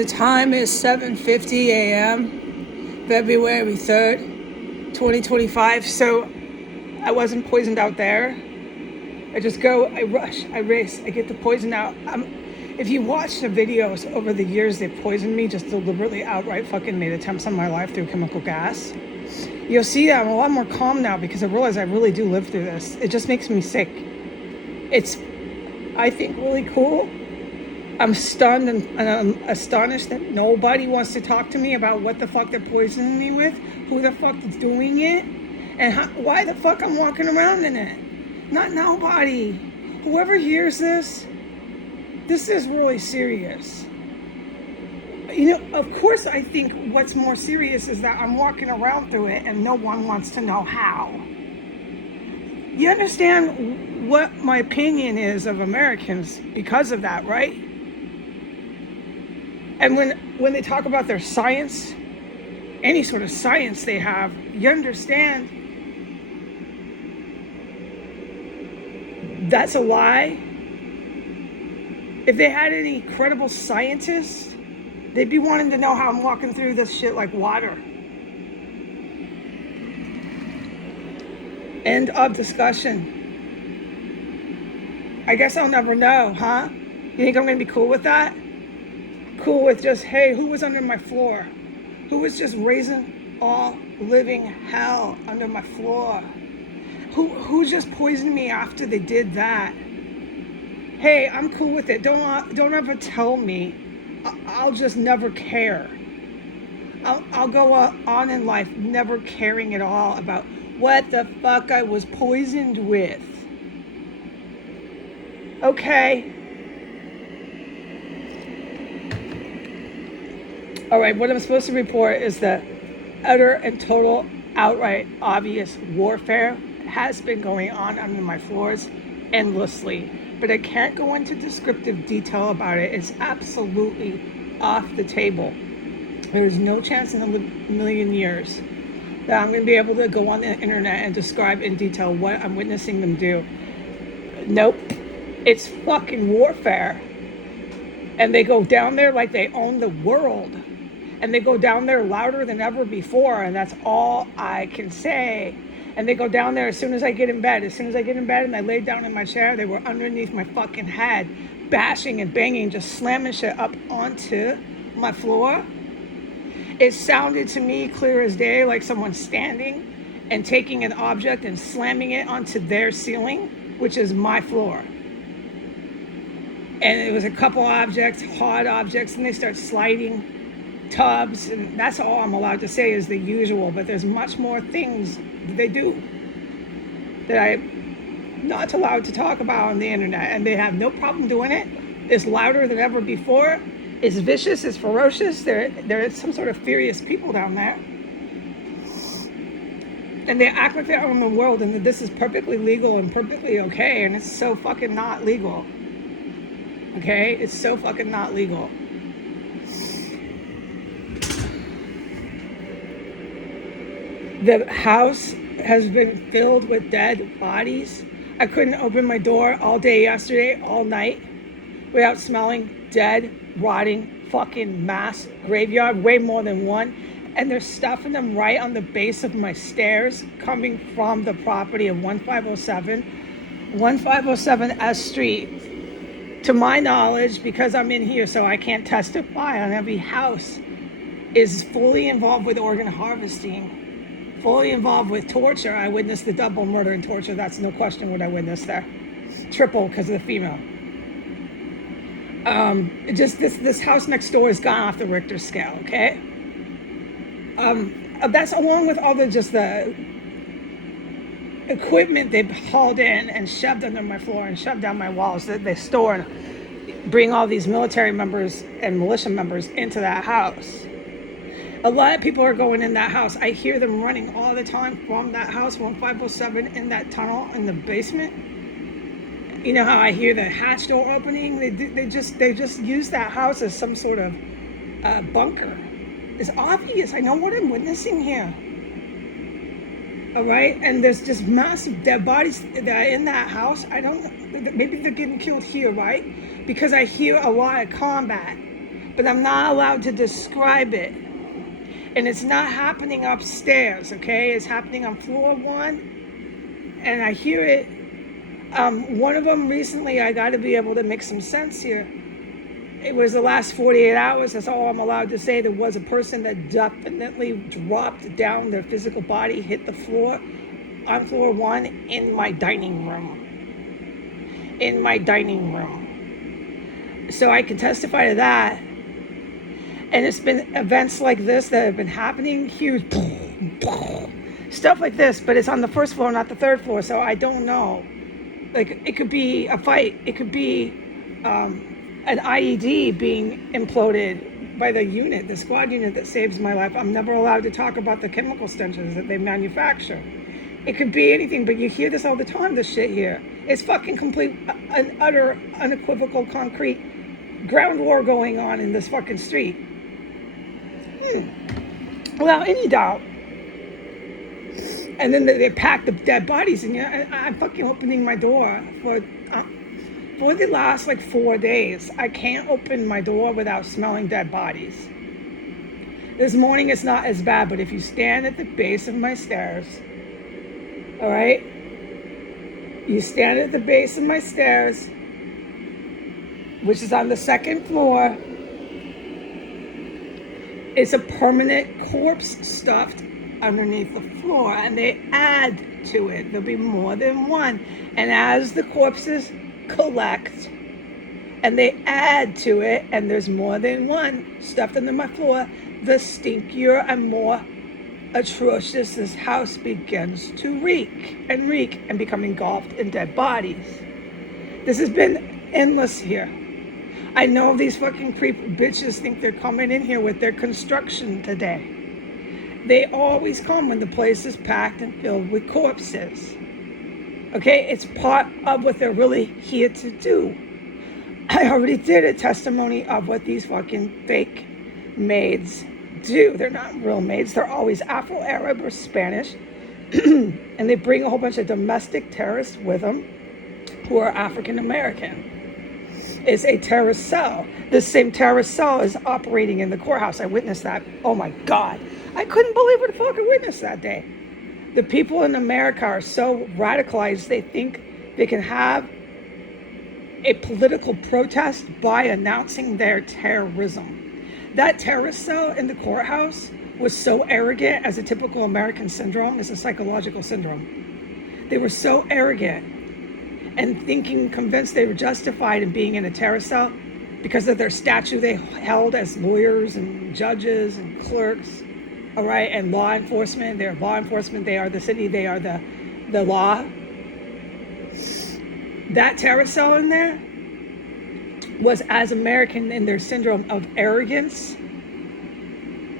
The time is 7:50 a.m., February 3rd, 2025. So I wasn't poisoned out there. I just go, I rush, I race, I get the poison out. If you watch the videos over the years, they poisoned me, just deliberately outright fucking made attempts on my life through chemical gas. You'll see that I'm a lot more calm now because I realize I really do live through this. It just makes me sick. It's, I think, really cool. I'm stunned and I'm astonished that nobody wants to talk to me about what the fuck they're poisoning me with, who the fuck is doing it, and why the fuck I'm walking around in it. Not nobody. Whoever hears this is really serious. You know, of course I think what's more serious is that I'm walking around through it and no one wants to know how. You understand what my opinion is of Americans because of that, right? And when they talk about their science, any sort of science they have, you understand that's a lie. If they had any credible scientists, they'd be wanting to know how I'm walking through this shit like water. End of discussion. I guess I'll never know, huh? You think I'm gonna be cool with that? Cool with just, hey, who was under my floor? Who was just raising all living hell under my floor? Who just poisoned me after they did that? Hey, I'm cool with it. Don't ever tell me. I'll just never care. I'll go on in life never caring at all about what the fuck I was poisoned with. Okay. All right, what I'm supposed to report is that utter and total, outright, obvious warfare has been going on under my floors endlessly. But I can't go into descriptive detail about it. It's absolutely off the table. There's no chance in a million years that I'm going to be able to go on the internet and describe in detail what I'm witnessing them do. Nope. It's fucking warfare. And they go down there like they own the world. And they go down there louder than ever before. And that's all I can say. And they go down there as soon as I get in bed. As soon as I get in bed and I lay down in my chair, they were underneath my fucking head, bashing and banging, just slamming shit up onto my floor. It sounded to me clear as day like someone standing and taking an object and slamming it onto their ceiling, which is my floor. And it was a couple objects, hard objects, and they start sliding tubs, and that's all I'm allowed to say is the usual, but there's much more things they do that I'm not allowed to talk about on the internet, and they have no problem doing it. It's louder than ever before. It's vicious, it's ferocious. There some sort of furious people down there, and they act like they own the world and that this is perfectly legal and perfectly okay, and it's so fucking not legal. Okay, it's so fucking not legal. The house has been filled with dead bodies. I couldn't open my door all day yesterday, all night, without smelling dead, rotting, fucking mass graveyard, way more than one. And they're stuffing them right on the base of my stairs, coming from the property of 1507 S Street. To my knowledge, because I'm in here, so I can't testify on every house, is fully involved with organ harvesting. Fully involved with torture. I witnessed the double murder and torture. That's no question what I witnessed there. Triple because of the female. Just this house next door has gone off the Richter scale, okay? That's along with all the equipment they've hauled in and shoved under my floor and shoved down my walls that they store and bring all these military members and militia members into that house. A lot of people are going in that house. I hear them running all the time from that house, 1507, in that tunnel in the basement. You know how I hear the hatch door opening? They just use that house as some sort of bunker. It's obvious. I know what I'm witnessing here. All right, and there's just massive dead bodies that are in that house. I don't know. Maybe they're getting killed here, right? Because I hear a lot of combat. but I'm not allowed to describe it. And it's not happening upstairs, okay? It's happening on floor 1, and I hear it. One of them recently, I got to be able to make some sense here. It was the last 48 hours. That's all I'm allowed to say. There was a person that definitely dropped down, their physical body hit the floor on floor 1 in my dining room. In my dining room. So I can testify to that. And it's been events like this that have been happening, huge stuff like this, but it's on the first floor, not the third floor. So I don't know. Like, it could be a fight. It could be an IED being imploded by the unit, the squad unit that saves my life. I'm never allowed to talk about the chemical stenches that they manufacture. It could be anything, but you hear this all the time, this shit here. It's fucking complete, an utter, unequivocal, concrete ground war going on in this fucking street. Without any doubt. And then they pack the dead bodies, and I'm fucking opening my door for the last 4 days. I can't open my door without smelling dead bodies. This morning it's not as bad, but if you stand at the base of my stairs, all right, you stand at the base of my stairs, which is on the second floor. It's a permanent corpse stuffed underneath the floor, and they add to it. There'll be more than one. And as the corpses collect and they add to it, and there's more than one stuffed under my floor, the stinkier and more atrocious this house begins to reek and become engulfed in dead bodies. This has been endless here. I know these fucking creep bitches think they're coming in here with their construction today. They always come when the place is packed and filled with corpses. Okay, it's part of what they're really here to do. I already did a testimony of what these fucking fake maids do. They're not real maids. They're always Afro-Arab or Spanish. And they bring a whole bunch of domestic terrorists with them who are African-American. It's a terrorist cell. This same terrorist cell is operating in the courthouse. I witnessed that. Oh my God. I couldn't believe what the fuck I witnessed that day. The people in America are so radicalized, they think they can have a political protest by announcing their terrorism. That terrorist cell in the courthouse was so arrogant, as a typical American syndrome is a psychological syndrome. They were so arrogant and convinced they were justified in being in a terrorist cell because of their statue they held as lawyers and judges and clerks. All right, and law enforcement. They're law enforcement. They are the city. They are the law. That terrorist cell in there was as American in their syndrome of arrogance,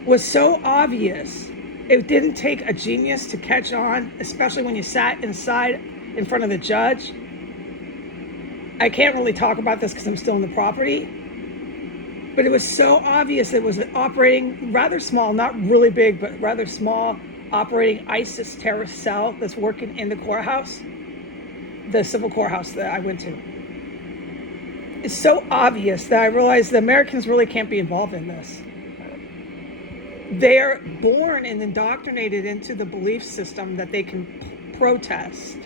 was so obvious. It didn't take a genius to catch on, especially when you sat inside in front of the judge. I can't really talk about this because I'm still in the property. But it was so obvious it was an operating, rather small, not really big, but rather small, operating ISIS terrorist cell that's working in the courthouse, the civil courthouse that I went to. It's so obvious that I realized the Americans really can't be involved in this. They're born and indoctrinated into the belief system that they can protest.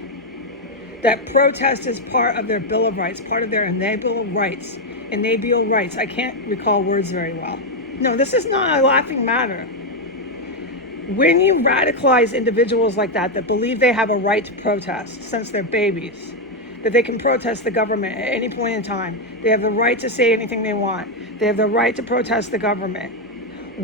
That protest is part of their Bill of Rights, part of their inalienable rights. Enabling rights. I can't recall words very well. No, this is not a laughing matter. When you radicalize individuals like that believe they have a right to protest since they're babies, that they can protest the government at any point in time, they have the right to say anything they want, they have the right to protest the government.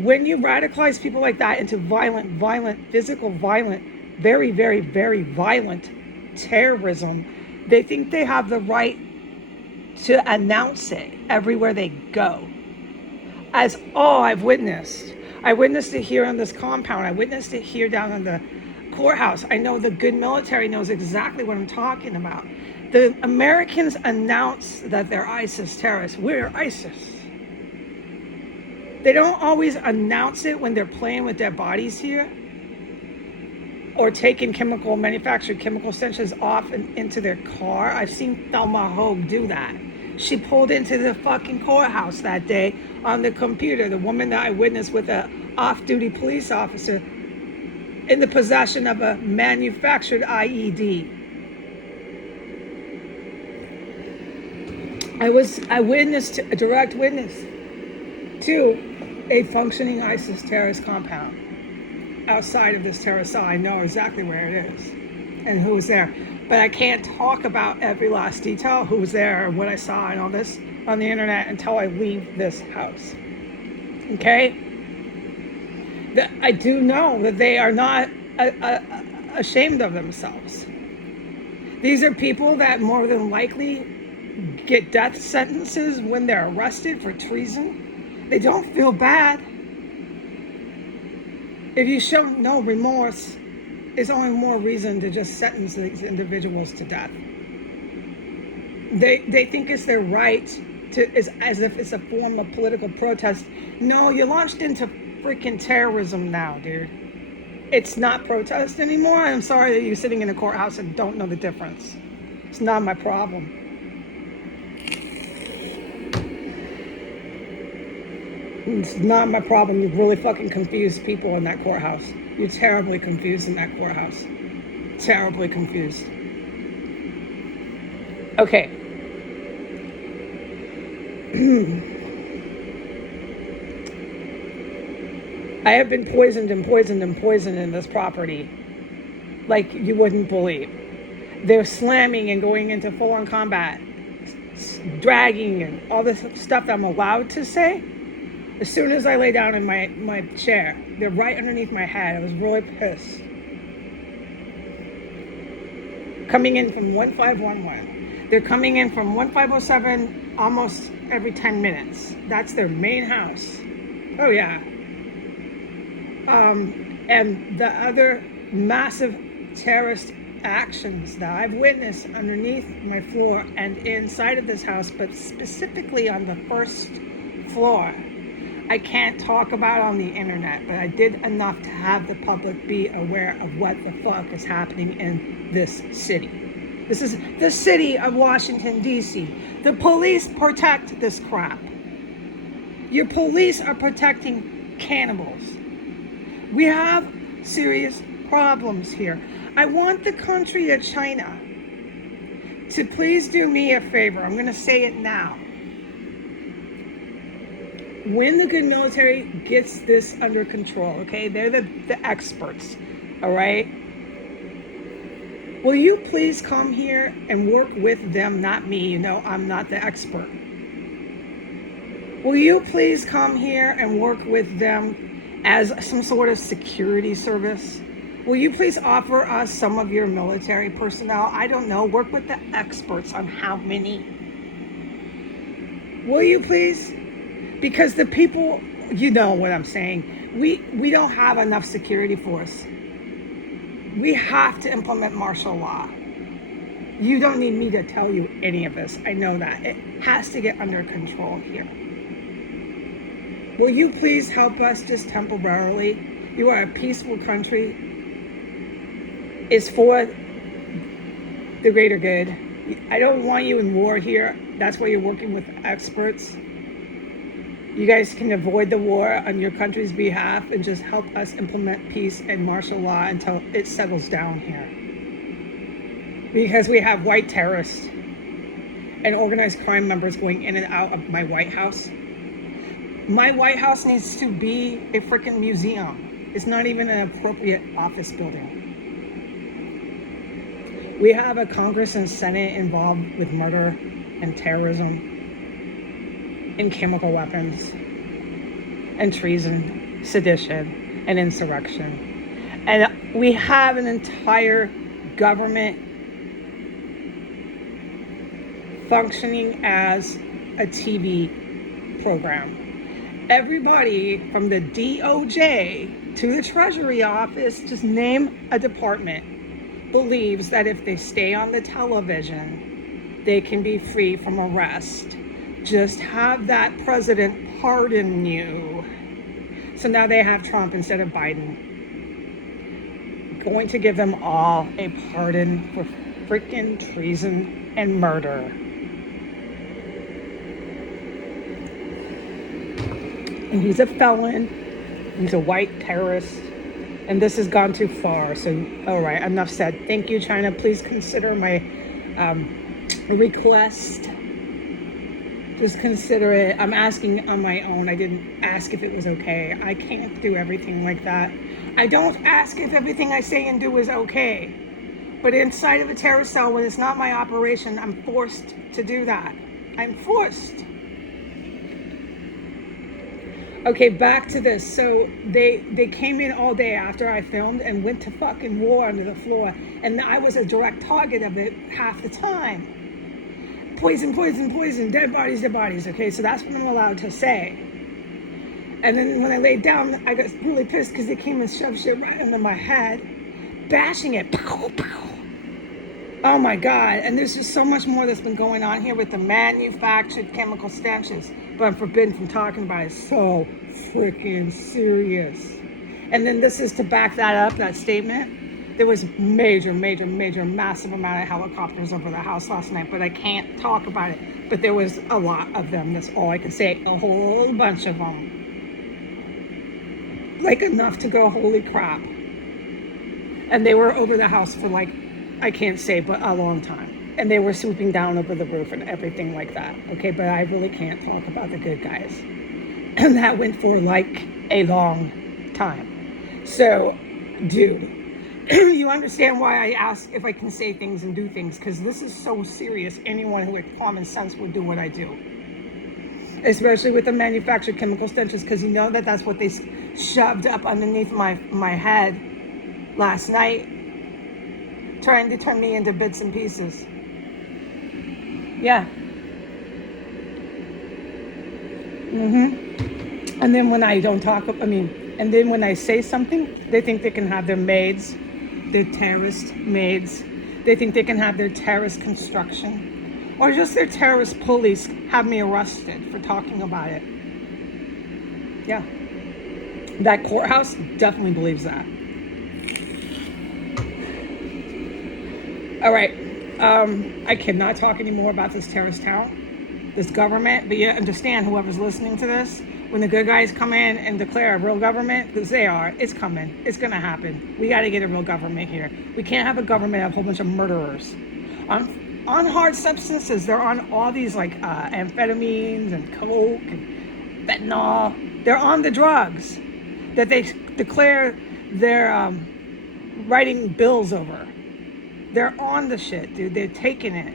When you radicalize people like that into violent, physical, violent, very, very, very violent terrorism, they think they have the right to announce it everywhere they go. As all I've witnessed. I witnessed it here on this compound. I witnessed it here down in the courthouse. I know the good military knows exactly what I'm talking about. The Americans announce that they're ISIS terrorists. We're ISIS. They don't always announce it when they're playing with dead bodies here or taking manufactured chemical stenches off and into their car. I've seen Thelma Hogue do that. She pulled into the fucking courthouse that day on the computer, the woman that I witnessed with a off-duty police officer in the possession of a manufactured IED. I witnessed a direct witness to a functioning ISIS terrorist compound outside of this terrorist cell. I know exactly where it is and who was there, but I can't talk about every last detail, who was there, what I saw and all this on the internet until I leave this house. Okay? I do know that they are not ashamed of themselves. These are people that more than likely get death sentences when they're arrested for treason. They don't feel bad. If you show no remorse, it's only more reason to just sentence these individuals to death. They think it's their right to, as if it's a form of political protest. No, you're launched into freaking terrorism now, dude. It's not protest anymore. I'm sorry that you're sitting in a courthouse and don't know the difference. It's not my problem. It's not my problem. You've really fucking confused people in that courthouse. You're terribly confused in that courthouse. Terribly confused. Okay. I have been poisoned in this property like you wouldn't believe. They're slamming and going into full-on combat, dragging and all this stuff that I'm allowed to say. As soon as I lay down in my chair, they're right underneath my head. I was really pissed. Coming in from 1511. They're coming in from 1507 almost every 10 minutes. That's their main house. Oh yeah. And the other massive terrorist actions that I've witnessed underneath my floor and inside of this house, but specifically on the first floor, I can't talk about on the internet, but I did enough to have the public be aware of what the fuck is happening in this city. This is the city of Washington, D.C. The police protect this crap. Your police are protecting cannibals. We have serious problems here. I want the country of China to please do me a favor. I'm going to say it now. When the good military gets this under control, okay, they're the experts, all right? Will you please come here and work with them, not me? You know, I'm not the expert. Will you please come here and work with them as some sort of security service? Will you please offer us some of your military personnel? I don't know, work with the experts on how many. Will you please? Because the people, you know what I'm saying, we don't have enough security force. We have to implement martial law. You don't need me to tell you any of this. I know that. It has to get under control here. Will you please help us just temporarily? You are a peaceful country. It's for the greater good. I don't want you in war here. That's why you're working with experts. You guys can avoid the war on your country's behalf and just help us implement peace and martial law until it settles down here. Because we have white terrorists and organized crime members going in and out of my White House. My White House needs to be a freaking museum. It's not even an appropriate office building. We have a Congress and Senate involved with murder and terrorism and chemical weapons and treason, sedition, and insurrection. And we have an entire government functioning as a TV program. Everybody from the DOJ to the Treasury Office, just name a department, believes that if they stay on the television, they can be free from arrest. Just have that president pardon you. So now they have Trump instead of Biden. Going to give them all a pardon for freaking treason and murder. And he's a felon. He's a white terrorist. And this has gone too far. So, all right, enough said. Thank you, China. Please consider my request. Just consider it. I'm asking on my own. I didn't ask if it was okay. I can't do everything like that. I don't ask if everything I say and do is okay. But inside of a terrorist cell, when it's not my operation, I'm forced to do that. I'm forced. Okay, back to this. So they came in all day after I filmed and went to fucking war under the floor. And I was a direct target of it half the time. Poison, poison, poison, dead bodies, dead bodies. Okay, so that's what I'm allowed to say. And then when I laid down, I got really pissed because they came and shoved shit right under my head, bashing it. Pow, pow. Oh my God. And there's just so much more that's been going on here with the manufactured chemical stenches. But I'm forbidden from talking about it. So freaking serious. And then this is to back that up, that statement. There was major, massive amount of helicopters over the house last night, but I can't talk about it. But there was a lot of them. That's all I can say. A whole bunch of them. Like enough to go, holy crap. And they were over the house for like, I can't say, but a long time. And they were swooping down over the roof and everything like that. Okay, but I really can't talk about the good guys. And that went for like a long time. So, dude, you understand why I ask if I can say things and do things, because this is so serious. Anyone who had common sense would do what I do. Especially with the manufactured chemical stenches, because you know that that's what they shoved up underneath my head last night, trying to turn me into bits and pieces. Yeah. And then when I don't talk, and then when I say something, they think they can have their maids, their terrorist maids. They think they can have their terrorist construction, or just their terrorist police have me arrested for talking about it. Yeah. That courthouse definitely believes that. All right. I cannot talk anymore about this terrorist town, this government, but you understand, whoever's listening to this, when the good guys come in and declare a real government, because they are, it's coming. It's going to happen. We got to get a real government here. We can't have a government of a whole bunch of murderers. On hard substances, they're on all these like amphetamines and coke and fentanyl. They're on the drugs that they declare they're writing bills over. They're on the shit, dude. They're taking it.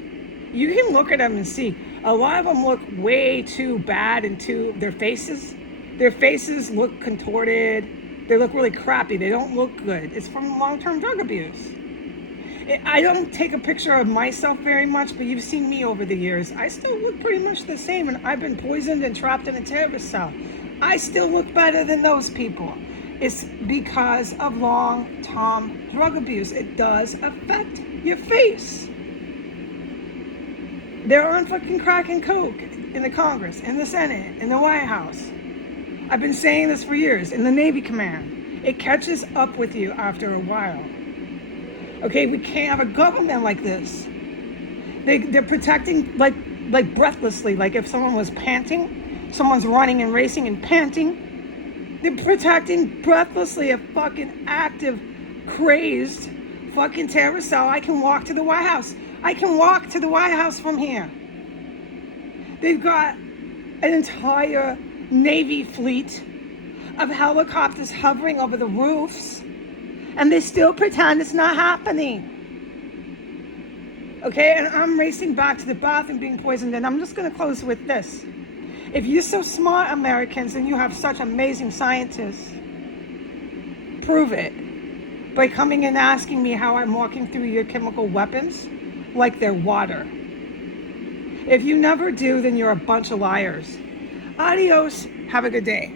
You can look at them and see. A lot of them look way too bad and their faces look contorted. They look really crappy. They don't look good. It's from long-term drug abuse. I don't take a picture of myself very much, but you've seen me over the years. I still look pretty much the same, and I've been poisoned and trapped in a terrorist cell. I still look better than those people. It's because of long-term drug abuse. It does affect your face. They're on fucking crack and coke in the Congress, in the Senate, in the White House. I've been saying this for years, in the Navy Command. It catches up with you after a while. Okay, we can't have a government like this. They're protecting like breathlessly, like if someone was panting, someone's running and racing and panting, they're protecting breathlessly a fucking active, crazed fucking terrorist cell. I can walk to the White House. I can walk to the White House from here. They've got an entire Navy fleet of helicopters hovering over the roofs, and they still pretend it's not happening. Okay, and I'm racing back to the bathroom being poisoned, and I'm just going to close with this. If you're so smart, Americans, and you have such amazing scientists, prove it by coming and asking me how I'm walking through your chemical weapons like they're water. If you never do, then you're a bunch of liars. Adios. Have a good day.